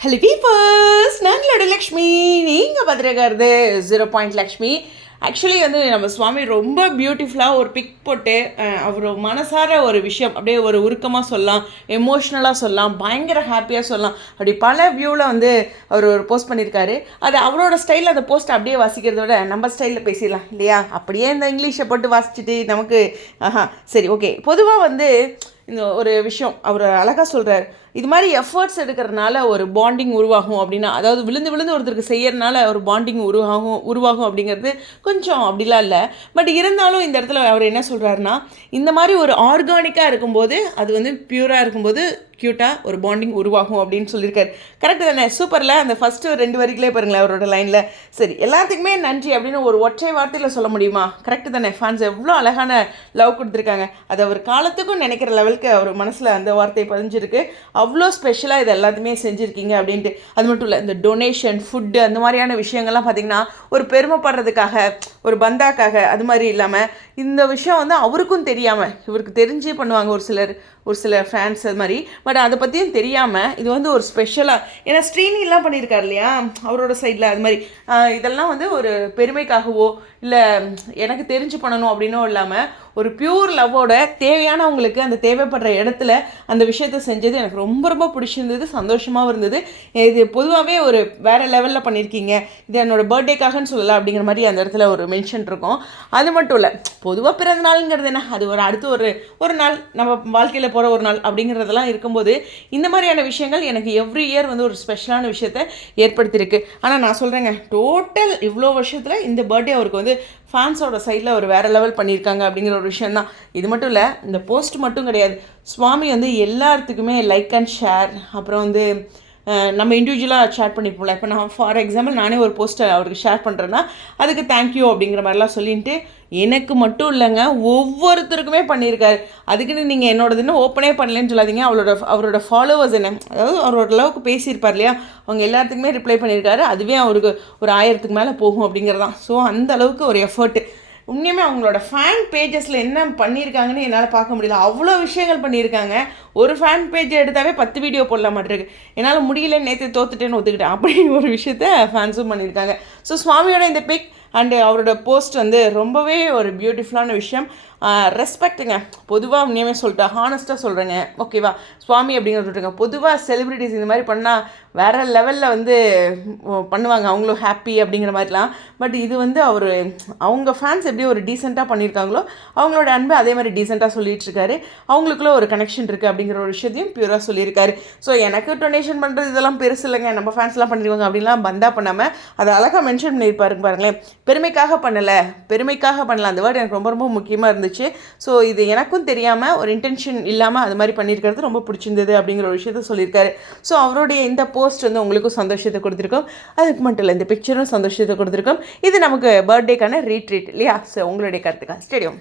Hello peepers, நாங்களோட Lakshmi. நீங்கள் பார்த்துருக்கிறது 0 Lakshmi. Actually வந்து நம்ம சுவாமி ரொம்ப பியூட்டிஃபுல்லாக ஒரு பிக் போட்டு அவர் மனசார ஒரு விஷயம் அப்படியே ஒரு உருக்கமாக சொல்லலாம், எமோஷ்னலாக சொல்லலாம், பயங்கர ஹாப்பியாக சொல்லலாம். அப்படி பல வியூவில் வந்து அவர் ஒரு போஸ்ட் பண்ணியிருக்காரு. அது அவரோட ஸ்டைலில் அந்த போஸ்ட் அப்படியே வாசிக்கிறத விட நம்ம ஸ்டைலில் பேசிடலாம் இல்லையா? அப்படியே இந்த இங்கிலீஷை போட்டு வாசிச்சுட்டு நமக்கு சரி ஓகே. பொதுவாக வந்து இந்த ஒரு விஷயம் அவர் அழகாக சொல்கிறார். இது மாதிரி எஃபர்ட்ஸ் எடுக்கிறதுனால ஒரு பாண்டிங் உருவாகும் அப்படின்னா, அதாவது விழுந்து விழுந்து ஒருத்தருக்கு செய்யறதுனால ஒரு பாண்டிங் உருவாகும் அப்படிங்கிறது கொஞ்சம் அப்படிலாம் இல்லை. பட் இருந்தாலும் இந்த இடத்துல அவர் என்ன சொல்கிறாருன்னா, இந்த மாதிரி ஒரு ஆர்கானிக்காக இருக்கும்போது, அது வந்து பியூராக இருக்கும்போது க்யூட்டாக ஒரு பாண்டிங் உருவாகும் அப்படின்னு சொல்லியிருக்காரு. கரெக்டு தானே? சூப்பரில் அந்த ஃபஸ்ட்டு 2 வரிகளே பாருங்களேன் அவரோட லைனில். சரி, எல்லாத்துக்குமே நன்றி அப்படின்னு ஒரு ஒற்றை வார்த்தையில் சொல்ல முடியுமா? கரெக்டு தானே? ஃபேன்ஸ் எவ்வளோ அழகான லவ் கொடுத்துருக்காங்க. அது அவர் காலத்துக்கும் நினைக்கிற லெவலுக்கு அவர் மனசில் அந்த வார்த்தை பதிஞ்சிருக்கு. அவ்வளோ ஸ்பெஷலாக இது எல்லாத்தையுமே செஞ்சுருக்கீங்க அப்படின்ட்டு. அது மட்டும் இல்லை, இந்த டொனேஷன், ஃபுட்டு, அந்த மாதிரியான விஷயங்கள்லாம் பார்த்திங்கன்னா ஒரு பெருமைப்படுறதுக்காக, ஒரு பந்தாக்காக, அது மாதிரி இல்லாமல் இந்த விஷயம் வந்து அவருக்கும் தெரியாமல் இவருக்கு தெரிஞ்சே பண்ணுவாங்க ஒரு சில ஃபேன்ஸ் அது மாதிரி. பட் அதை பற்றியும் தெரியாமல் இது வந்து ஒரு ஸ்பெஷலாக, ஏன்னா ஸ்ரீனிலாம் பண்ணியிருக்கார் இல்லையா அவரோட சைடில், அது மாதிரி இதெல்லாம் வந்து ஒரு பெருமைக்காகவோ இல்லை எனக்கு தெரிஞ்சு பண்ணணும் அப்படின்னோ இல்லாமல் ஒரு பியூர் லவ்வோட தேவையானவங்களுக்கு அந்த தேவைப்படுற இடத்துல அந்த விஷயத்தை செஞ்சது எனக்கு ரொம்ப ரொம்ப பிடிச்சிருந்தது, சந்தோஷமாகவும் இருந்தது. இது பொதுவாகவே ஒரு வேறு லெவலில் பண்ணியிருக்கீங்க, இது என்னோடய பர்த்டேக்காகன்னு சொல்லலை அப்படிங்கிற மாதிரி அந்த இடத்துல ஒரு மென்ஷன் இருக்கும். அது மட்டும் இல்லை, பொதுவாக பிறந்த நாளுங்கிறது என்ன, அது ஒரு அடுத்து ஒரு நாள் நம்ம வாழ்க்கையில் போகிற ஒரு நாள் அப்படிங்கிறதெல்லாம் இருக்கும்போது இந்த மாதிரியான விஷயங்கள் எனக்கு எவ்ரி இயர் வந்து ஒரு ஸ்பெஷலான விஷயத்தை ஏற்படுத்தியிருக்கு. ஆனால் நான் சொல்கிறேங்க, டோட்டல் இவ்வளோ வருஷத்தில் இந்த பர்த்டே அவருக்கு வந்து ஃபேன்ஸோட சைடில் ஒரு வேறு லெவல் பண்ணியிருக்காங்க அப்படிங்கிற ஒரு விஷயந்தான். இது மட்டும் இல்லை, இந்த போஸ்ட் மட்டும் கிடையாது, சுவாமி வந்து எல்லாத்துக்குமே லைக் அண்ட் ஷேர், அப்புறம் வந்து நம்ம இண்டிவிஜுவலாக ஷேர் பண்ணிப்போம்ல. இப்போ நான் ஃபார் எக்ஸாம்பிள் நானே ஒரு போஸ்ட்டை அவருக்கு ஷேர் பண்ணுறேன்னா அதுக்கு தேங்க்யூ அப்படிங்கிற மாதிரிலாம் சொல்லிட்டு எனக்கு மட்டும் இல்லைங்க, ஒவ்வொருத்தருக்குமே பண்ணியிருக்காரு. அதுக்குன்னு நீங்கள் என்னோடதுன்னு ஓப்பனே பண்ணலன்னு சொல்லாதீங்க. அவரோட ஃபாலோவர்ஸ் என்ன, அதாவது அவரோட அளவுக்கு பேசியிருப்பார் இல்லையா, அவங்க எல்லாத்துக்குமே ரிப்ளை பண்ணியிருக்காரு. அதுவே அவருக்கு ஒரு 1000க்கு மேலே போகும் அப்படிங்கிறதான். ஸோ அந்த அளவுக்கு ஒரு எஃபர்ட்டு. உண்மையுமே அவங்களோட ஃபேன் பேஜஸில் என்ன பண்ணியிருக்காங்கன்னு என்னால் பார்க்க முடியல. அவ்வளோ விஷயங்கள் பண்ணியிருக்காங்க. ஒரு ஃபேன் பேஜை எடுத்தாவே 10 வீடியோ போடல மாட்டிருக்கு. என்னால் முடியல, நேற்று தோத்துட்டேன்னு ஒத்துக்கிட்டேன் அப்படின்னு ஒரு விஷயத்த ஃபேன்ஸும் பண்ணியிருக்காங்க. ஸோ சுவாமியோட இந்த பிக் அண்டு அவரோட போஸ்ட் வந்து ரொம்பவே ஒரு பியூட்டிஃபுல்லான விஷயம். ரெஸ்பெக்ட்டுங்க. பொதுவாக உண்மையுமே சொல்லிட்டேன், ஹானஸ்ட்டாக சொல்கிறேங்க, ஓகேவா? சுவாமி அப்படிங்கிறது விட்டுருங்க. பொதுவாக செலிப்ரிட்டிஸ் இந்த மாதிரி பண்ணால் வேறு லெவலில் வந்து பண்ணுவாங்க, அவங்களும் ஹாப்பி அப்படிங்கிற மாதிரிலாம். பட் இது வந்து அவங்க ஃபேன்ஸ் எப்படி ஒரு டீசெண்டாக பண்ணியிருக்காங்களோ அவங்களோட அன்பு அதே மாதிரி டீசெண்டாக சொல்லிகிட்டு இருக்காரு. அவங்களுக்குள்ள ஒரு கனெக்ஷன் இருக்குது அப்படிங்கிற ஒரு விஷயத்தையும் பியூராக சொல்லியிருக்காரு. ஸோ எனக்கு டொனேஷன் பண்ணுறது இதெல்லாம் பெருசு இல்லைங்க, நம்ம ஃபேன்ஸ்லாம் பண்ணிடுவாங்க அப்படின்லாம் பந்தா பண்ணாமல் அதை அழகாக மென்ஷன் பண்ணியிருப்பாருங்க பாருங்களேன். பெருமைக்காக பண்ணல, அந்த வேர்டு எனக்கு ரொம்ப ரொம்ப முக்கியமாக இருந்துச்சு. ஸோ இது எனக்கும் தெரியாமல் ஒரு இன்டென்ஷன் இல்லாமல் அது மாதிரி பண்ணியிருக்கிறது ரொம்ப பிடிச்சிருந்தது அப்படிங்கிற ஒரு விஷயத்த சொல்லியிருக்காரு. ஸோ அவருடைய இந்த போஸ்ட் வந்து உங்களுக்கும் சந்தோஷத்தை கொடுத்துருக்கோம். அதுக்கு மட்டும் இல்லை, இந்த பிக்சரும் சந்தோஷத்தை கொடுத்துருக்கோம். இது நமக்கு பர்த்டேக்கான ரீட்ரீட் இல்லையா? ஸோ உங்களுடைய கருத்துக்கள் ஸ்டேடியம்.